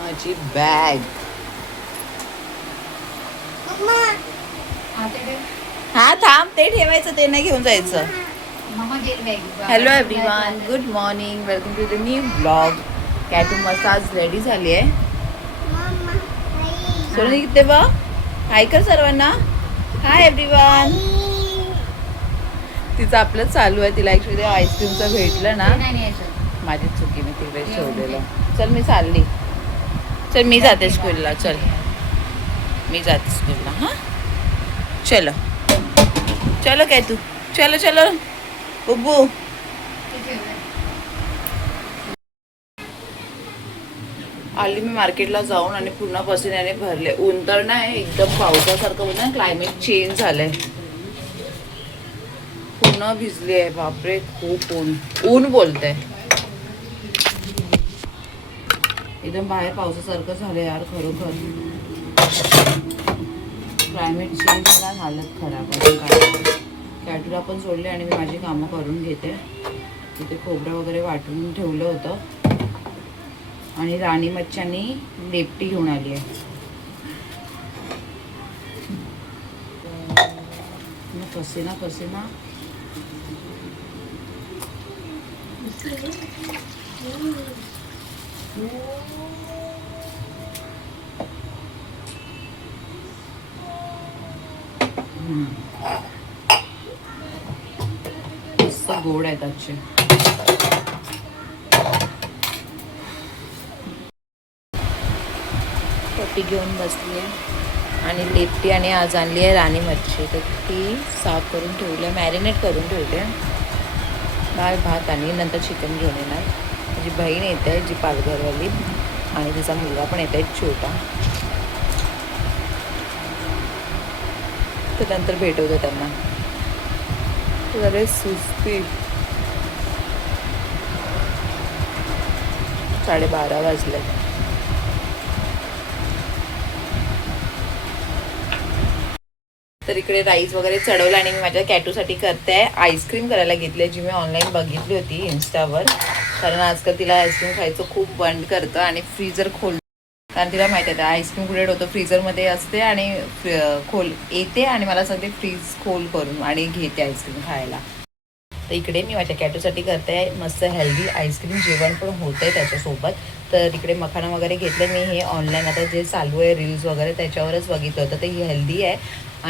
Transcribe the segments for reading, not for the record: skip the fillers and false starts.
माझी बॅग. हा थांब, ते ठेवायचं, ते नाही घेऊन जायचं. Hello everyone, good morning, welcome to the new blog. कॅटू मसाज रेडी झाली आहे. सोनी किती बा हाय कर सर्वांना. Hi everyone. तिचं आपलं चालू आहे. तिला ऍक्च्युली आईस्क्रीमचं भेटलं ना, माझी चुकी, मी तिकडे ठेवलेलं. चल मी चालली, चल मी जाते स्कूलला. चल मी जाते स्कूलला. हां चलो चलो काय तू, चलो चलो बुब्बू. आली मी मार्केटला जाऊन आणि पूर्ण पसिन्याने भरले. ऊन तर नाही, एकदम पावसासारखं होतं ना, क्लायमेट चेंज झालंय. पूर्ण भिजली आहे. बापरे, खूप ऊन ऊन बोलतंय. एकदम बाहेर पावसासारखं झालं यार, खरोखर. क्लायमेट चेंज झाला, हालत खराब आहे. कॅटूला पण सोडले आणि मी माझी कामं करून घेते. तिथे खोबरं वगैरे वाटून ठेवलं होतं आणि राणी मच्छांनी लेपटी घेऊन आली आहे. पसेना पसेना. मस्त गोड आहेत आजचे. पप्पी घेऊन बसली आहे आणि लेपटी, आणि आज आणली आहे राणी मच्छी. तर ती साफ करून ठेवली आहे, मॅरिनेट करून ठेवली आहे. डाळ भात आणि नंतर चिकन घेऊन येणार. माझी बहीण येत आहे, जी पालघरवाली, आणि तिचा मुलगा पण येत आहे छोटा. तर नंतर भेटवतो त्यांना. जरा सुस्ती. 12:30 वाजले. तर इकडे राईस वगैरे चढवलं आणि मी माझ्या कॅटूसाठी करते आहे. आईस्क्रीम करायला घेतली आहे, जी मी ऑनलाईन बघितली होती इन्स्टावर. कारण आजकाल तिला आईस्क्रीम खायचं खूप बंद करतं आणि फ्रीजर खोल, कारण तिला माहिती आहे आईस्क्रीम कुठे होतं, फ्रीजरमध्ये असते आणि खोल येते आणि मला सांगते फ्रीज खोल करून आणि घेते आईस्क्रीम खायला. तर इकडे मी माझ्या कॅटूसाठी करते आहे मस्त हेल्दी आईस्क्रीम. जेवण पण होतं आहे त्याच्यासोबत. तर इकडे मखाना वगैरे घेतलं मी. हे ऑनलाईन आता जे चालू आहे रील्स वगैरे त्याच्यावरच बघितलं होतं. तर ही हेल्दी आहे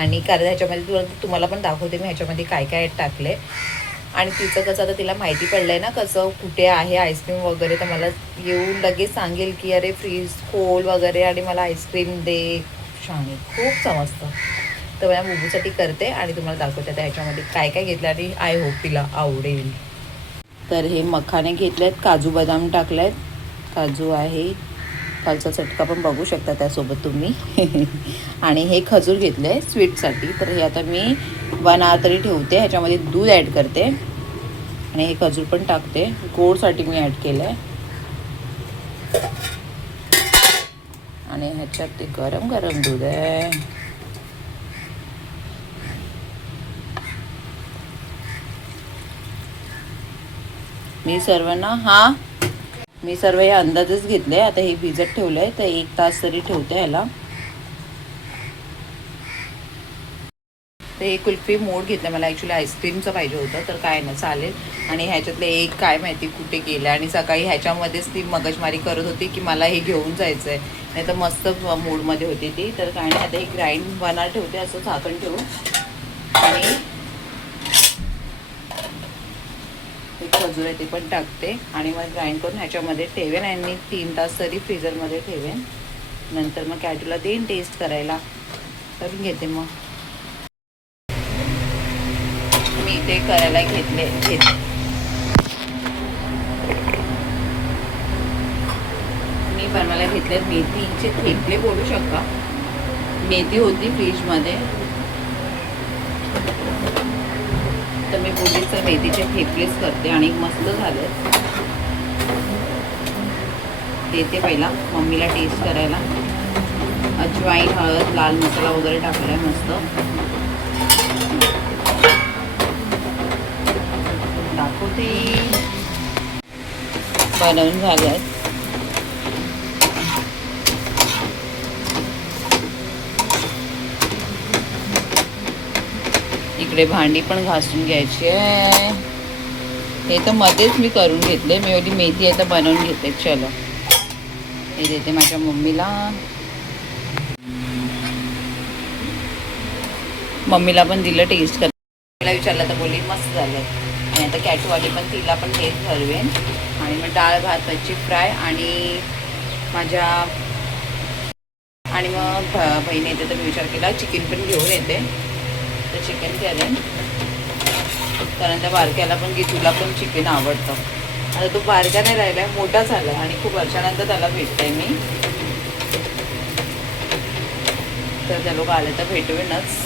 आणि कारण ह्याच्यामध्ये तुम्हाला पण दाखवते मी ह्याच्यामध्ये काय काय टाकले. आणि तिचं कसं आता तिला माहिती पडलं आहे ना कसं कुठे आहे आईस्क्रीम वगैरे, तर मला येऊन लगेच सांगेल की अरे फ्रीज खोल वगैरे आणि मला आईस्क्रीम दे. छान, खूप समजतं. तर माझ्या बुबूसाठी करते आणि तुम्हाला दाखवते आता ह्याच्यामध्ये काय काय घेतलं आणि आय होप तिला आवडेल. तर हे मखाने घेतले आहेत, काजू बदाम टाकले आहेत, काजू आहे, कालचा चटका पण बघू शकता त्यासोबत तुम्ही. आणि हे खजूर घेतले आहे स्वीटसाठी. तर हे आता मी 1 hour तरी ठेवते. ह्याच्यामध्ये दूध ॲड करते आणि हे खजूर पण टाकते. गोडसाठी मी ॲड केलं आहे. आणि ह्याच्यात ते गरम गरम दूध आहे. मी सर्व हे अंदाजच घेतले. आता हे भिजत ठेवलं आहे तर 1 तास तरी ठेवते ह्याला. तर हे कुल्फी मोड घेतलं, मला ॲक्च्युली आईस्क्रीमचं पाहिजे होतं, तर काय ना चालेल. आणि ह्याच्यातले एक काय माहिती कुठे गेलं आणि सकाळी ह्याच्यामध्येच ती मगजमारी करत होती की मला हे घेऊन जायचं आहे, नाही तर मस्त मूडमध्ये होती ती. तर काय नाही, आता हे ग्राइंड 1 hour ठेवते असं झाकण ठेवून. आणि खजूर आहे ते पण टाकते आणि मग ग्राइंड करून ह्याच्यामध्ये ठेवेन आणि 3 तास तरी फ्रीजरमध्ये ठेवेन. नंतर मग कॅटूला देईन टेस्ट करायला. करून घेते मग मी ते करायला घेतले. मी बनवायला घेतले मेथीचे थेपले बोलू शकता. मेथी होती फ्रीजमध्ये, तर मी पूर्वीचं मेथीचे थेपलेच करते आणि मस्त झाले. देते पहिला मम्मीला टेस्ट करायला. अजवाईन, हळद, लाल मसाला वगैरे टाकला आहे मस्त. दाखवते. बनवून झाले आहेत. इकडे भांडी पण घासून घ्यायची आहे. हे तर मध्येच मी करून घेतले. मी एवढी मेथी आहे तर बनवून घेते. चलो हे देते माझ्या मम्मीला. मम्मीला पण दिलं टेस्ट कर. मला विचारलं तर बोलली मस्त झालं. आणि आता कॅटूवाली पण तिला पण हेच ठरवेन. आणि मग डाळ भात मच्छी फ्राय आणि माझ्या आणि मग बहीण येते तर मी विचार केला चिकन पण घेऊन येते तर चिकन करेन. कारण त्या बारक्याला पण तुला पण चिकन आवडतं. आता तो बारका नाही राहिला आहे, मोठा झाला आणि खूप वर्षानंतर त्याला भेटते मी. तर त्या लोक आले तर भेटवेनच.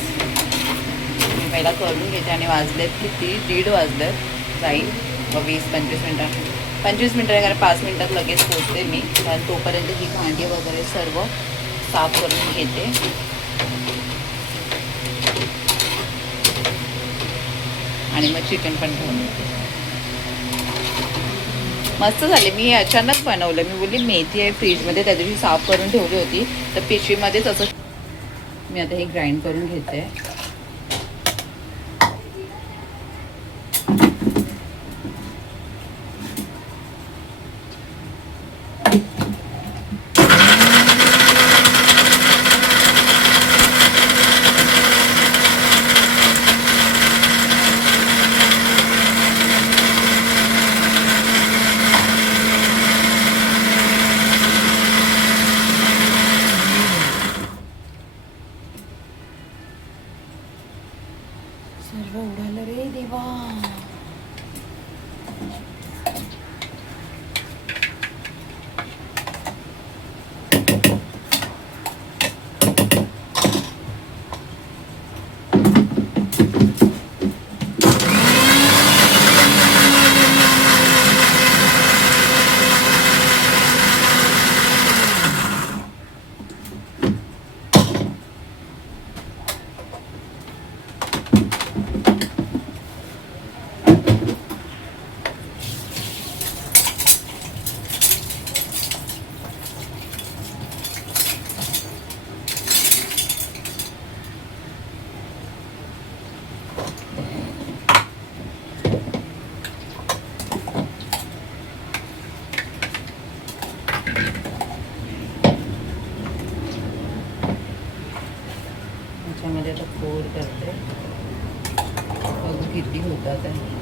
मी पहिला करून घेते. आणि वाजलेत किती 1:30 वाजलेत. जाईल 20-25 मिनटात. 25 मिनटं कारण 5 मिनटात लगेच पोचते मी. कारण तोपर्यंत ही भांडी वगैरे सर्व साफ करून घेते. आणि मग चिकन पण घेऊन येते. मस्त झाले. मी अचानक बनवलं. मी बोलली मेथी आहे फ्रीजमध्ये त्या दिवशी साफ करून ठेवली होती तर पिशवीमध्येच असं. मी आता हे ग्राइंड करून घेते. सर्व उडालं रे देवा. ह्याच्यामध्ये आता फोड करते. बघू किती होतात आहे.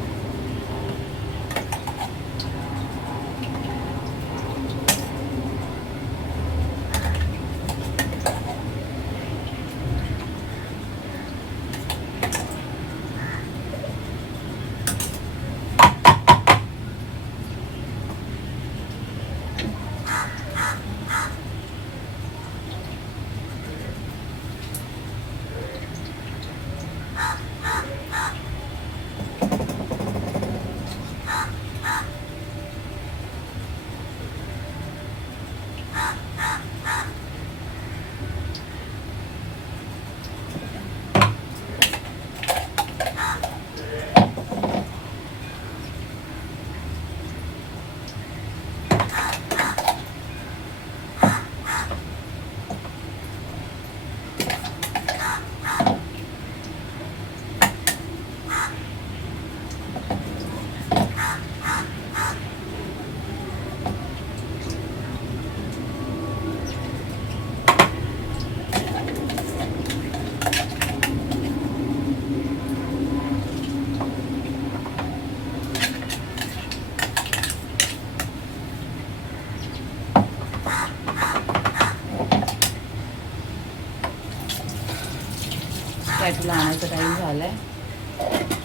कॅटूला आणायचा टाईम झाला आहे.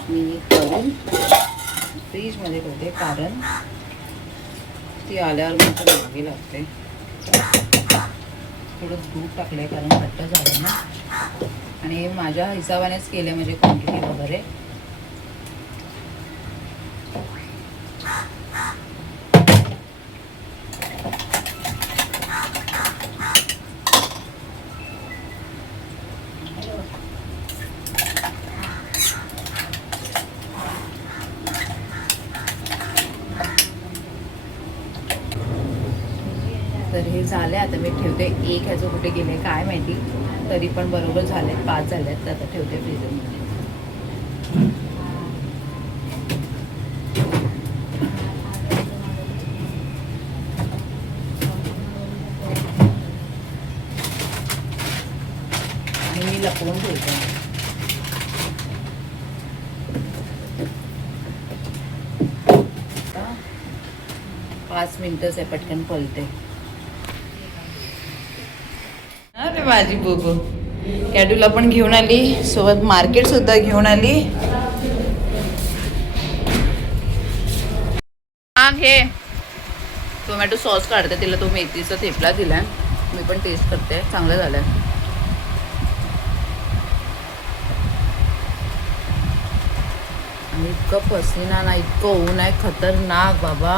मी करून फ्रीजमध्ये ठेवते कारण ती आल्यावर मग मागे लागते. थोडं दूध टाकलं आहे कारण घट्ट झालं ना. आणि माझ्या हिशोबानेच केलं म्हणजे क्वांटिटी वगैरे. तर हे झाले. आता मी ठेवते. एक ह्याचं कुठे गेले काय माहिती. तरी पण बरोबर झाले. 5 झाले. तर आता ठेवते फ्रीजरमध्ये. लपवून ठेवते. 5 मिनिटच आहे, पटकन पलते. अरे माझी बुबू कॅडूला पण घेऊन आली, सोबत मार्केट सुद्धा घेऊन आली. हा घे. टोमॅटो सॉस काढते, तिला तो मेथीचा थेपला दिलाय, मी पण टेस्ट करते. चांगलं झालंय. आणि इतकं पसीना ना, इतकं ऊन आहे खतरनाक बाबा.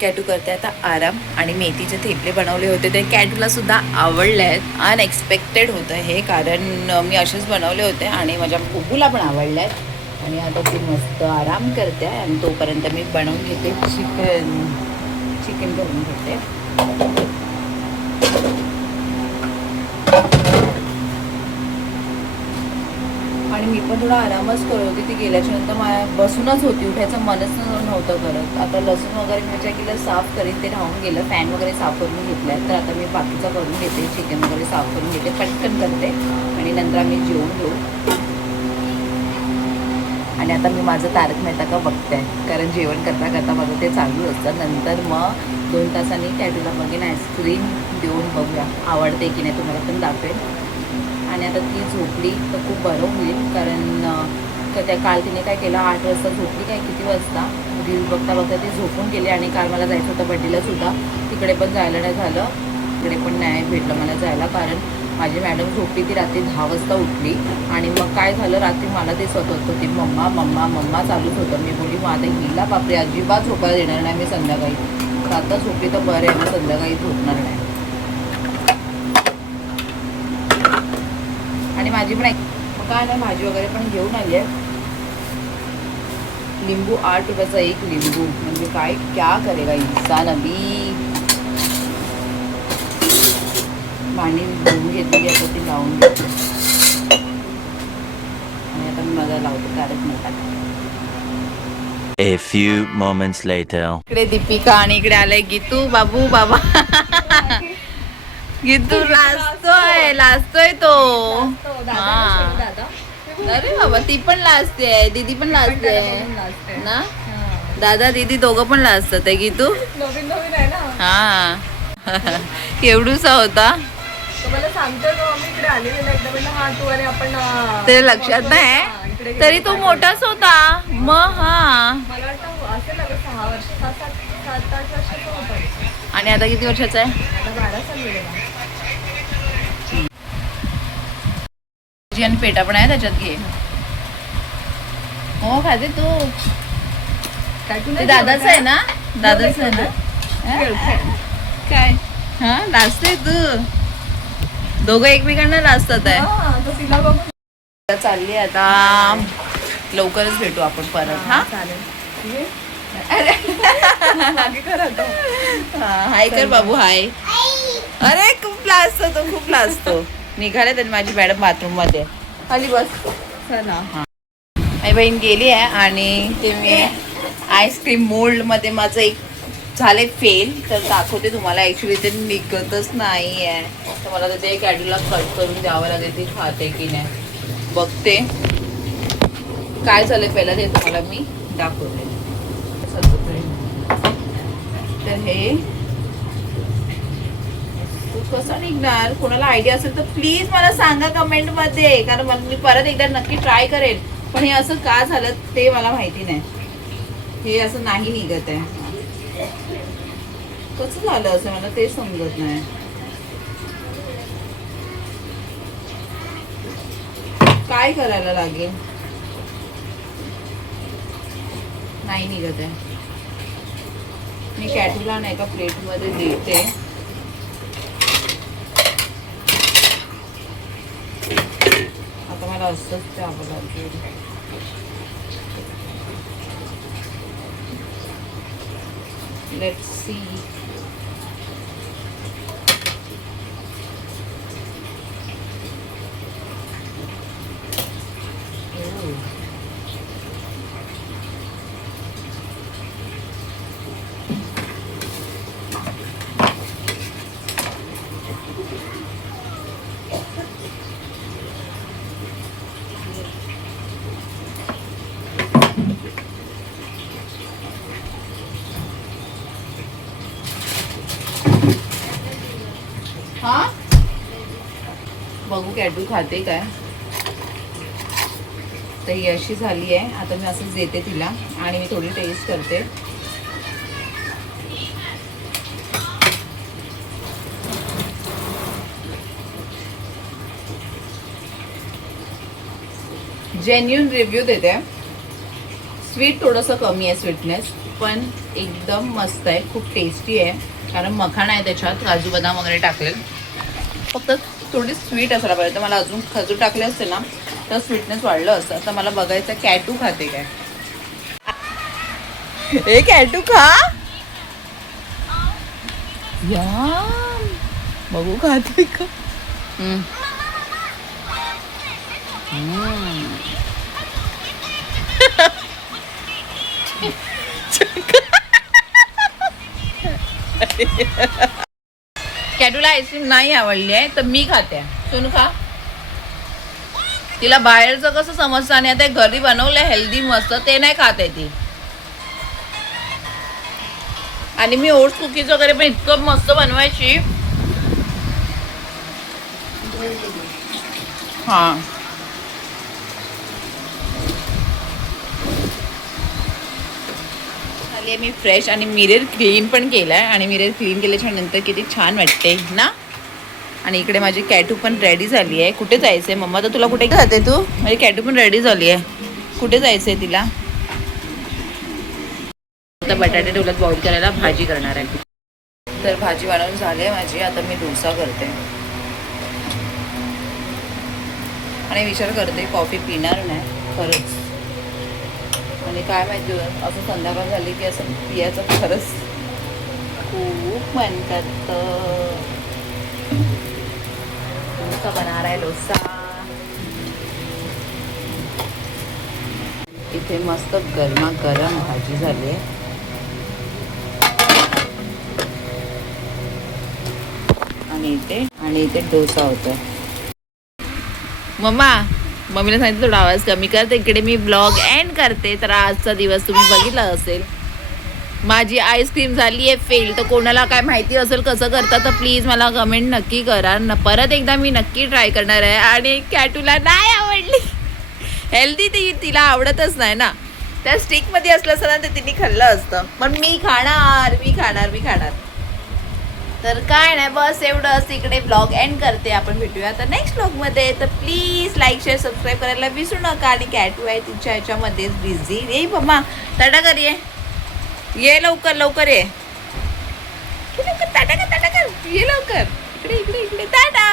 कॅटू करते आता आराम. आणि मेथीचे थेपले बनवले होते ते कॅटूला सुद्धा आवडले आहेत. अनएक्सपेक्टेड होतं हे, कारण मी असेच बनवले होते आणि माझ्या बुबूला पण आवडले आहेत. आणि आता ती मस्त आराम करते आणि तोपर्यंत मी बनवून घेते चिकन करून घेते. आणि मी पण थोडा आरामच करत होती. ती गेल्याच्या नंतर बसूनच होती, उठायचं मनच नव्हतं करत. आता लसूण वगैरे मी विचार केलं साफ करीन, ते राहून गेलं. पॅन वगैरे साफ करून घेतलं आहे, तर आता मी बाकीचं करून घेते. चिकन वगैरे साफ करून घेते, पटकन करते आणि नंतर आम्ही जेवून घेऊ. आणि आता मी माझं तारक मेहता का बघते आहे, कारण जेवण करता करता माझं ते चालू असतं. नंतर मग 2 तासांनी कॅटूला बघेन, आईस्क्रीम देऊन बघूया आवडते की नाही, तुम्हाला पण दाखवेन. आणि आता ती झोपली तर खूप बरं होईल, कारण त्या काल तिने काय केलं, 8 वाजता झोपली, काय किती वाजता रील बघता बघता ती झोपून गेली. आणि काल मला जायचं होतं बड्डेला सुद्धा, तिकडे पण जायला नाही झालं, तिकडे पण नाही भेटलं मला जायला, कारण माझी मॅडम झोपली. ती रात्री 10 वाजता उठली. आणि मग काय झालं, रात्री मला ते स्वतः होती, मम्मा मम्मा मम्मा चालूच होतं. मी बोलली मग आता हिला बापरे अजिबात झोपायला देणार नाही मी संध्याकाळी. आता झोपली तर बरं आहे, मी संध्याकाळी झोपणार नाही. आणि माझी पण मग काय नाही, भाजी वगैरे पण घेऊन आली आहे. लिंबू 8 रुपयाचा 1 लिंबू, म्हणजे काय क्या करेगा इंसान. अभी भांडी धुवून घेतली, आता ती लावून घेतली. आणि आता मी माझा लावते तारक Mehta. A few moments later. इकडे दीपिका आणि इकडे आलाय गीतू. बाबू बाबा गीतू लाजतोय तो. अरे बाबा ती पण लाजते, दीदी पण लाजते ना. दादा दीदी दोघं पण लाजतात आहे. गीतू नवीन नवीन आहे ना. हा केवढूसा होता मला सांगतो तो, मी इकडे आलेला एकदा म्हणलं हा तू, आणि आपण ते लक्षात नाही, तरी तो मोठाच होता मग. हा मला वाटतं असेल ना 6 वर्ष, 7-8 वर्षाचा होता. आणि आता किती वर्षाचा आहे? आता 12 साल गेलेला. आणि पेटा पण आहे त्याच्यात, घे. हो खाते तू. ते दादाच आहे ना, दादाच आहे ना. काय हा लाजते तू. दोघं एकमेकांना लाजतात आहे. चालली आता, लवकरच भेटू आपण परत. हा चालेल. हाय कर बाबू, हाय. अरे खूप लाजतो तो, खूप लाजतो. निघाले तरी माझी मॅडम बाथरूम मध्ये. खाली बस. चला. माझी बहीण गेली आहे. आणि ते मी आईस्क्रीम मोल्ड मध्ये माझं एक झाले फेल, तर दाखवते तुम्हाला. ऍक्च्युली ते निघतच नाही आहे, तर मला तर ते कॅडूला कट करून द्यावं लागेल, ती खाते की नाही बघते. काय झालं पहिला ते तुम्हाला मी दाखवते. तर हे कसं निघणार, कोणाला आयडिया असेल तर प्लीज मला सांगा कमेंट मध्ये, कारण मी परत एकदा नक्की ट्राय करेन. पण हे असं का झालं ते मला माहिती नाही. हे असं नाही निघत आहे, कसं झालं असं मला ते समजत नाही. काय करायला लागेल, नाही निघत आहे. मी कॅटूला नाही का प्लेट मध्ये देते. मला असंच द्यावं लागेल. Let's see. हा बघू कॅटू खाते काय. तर ही अशी झाली आहे. आता मी असंच देते तिला आणि मी थोडी टेस्ट करते. जेन्युइन रिव्ह्यू देते. स्वीट थोडंसं कमी आहे, स्वीटनेस पण एकदम मस्त आहे, खूप टेस्टी आहे. कारण मखाना आहे त्याच्यात, काजू बदाम वगैरे टाकले. फक्त थोडी स्वीट असायला पाहिजे. तर मला अजून खजूर टाकले असते ना तर स्वीटनेस वाढलं असतं. तर मला बघायचं कॅटू खाते काय. ए कॅटू खा या, बघू खाते का. कॅटूला आईस्क्रीम नाही आवडली आहे तर मी खाते. सोनू खा. तिला बाहेरचं कसं समजतं आणि आता घरी बनवलं हेल्दी मस्त ते नाही खाते ती. आणि मी ओट्स कुकीज वगैरे पण इतकं मस्त बनवायची. हा आली मी फ्रेश आणि मिरर क्लीन पण केलाय. आणि मिरर क्लीन केल्याच्या नंतर किती छान वाटते ना. आणि इकडे माझी कॅटू पण रेडी झाली आहे. कुठे जायचंय मम्मा. तर तुला कुठे जाते तू. माझी कॅटू पण रेडी झाली आहे. कुठे जायचंय तिला. आता बटाटे ठेवल्यात बॉईल करायला, भाजी करणार आहे. तर भाजी बनवून झाली आहे माझी. आता मी डोसा करते आणि विचार करते कॉफी पिणार नाही खरंच. आणि काय माहिती असं संध्याकाळ झाली की असं पियाचं खरंच खूप मन करतं. डोसा बनणार आहे डोसा. इथे मस्त गरमागरम भाजी झाली आहे. आणि इथे डोसा होता. मम्मीला सांगितलं थोडा आवाज कमी कर. तर इकडे मी ब्लॉग एंड करते. तर आजचा दिवस तुम्ही बघितला असेल. माझी आईस्क्रीम झाली आहे फेल. तर कोणाला काय माहिती असेल कसं करतात तर प्लीज मला कमेंट नक्की करा. परत एकदा मी नक्की ट्राय करणार आहे. आणि कॅटूला नाही आवडली. हेल्दी तिला आवडतच नाही ना. त्या स्टिकमध्ये असलं असतं ना तर तिने खाल्लं असतं. पण मी खाणार. तर काय नाही बस एवढंच. इकडे ब्लॉग एंड करते. आपण भेटूया तर नेक्स्ट ब्लॉगमध्ये. तर प्लीज लाईक शेअर सबस्क्राईब करायला विसरू नका. आणि कॅटू आहे तिच्या ह्याच्यामध्येच बिझी. ये मम्मा टाटा कर. ये लवकर ये. टाटा कर. ये लवकर. इकडे टाटा.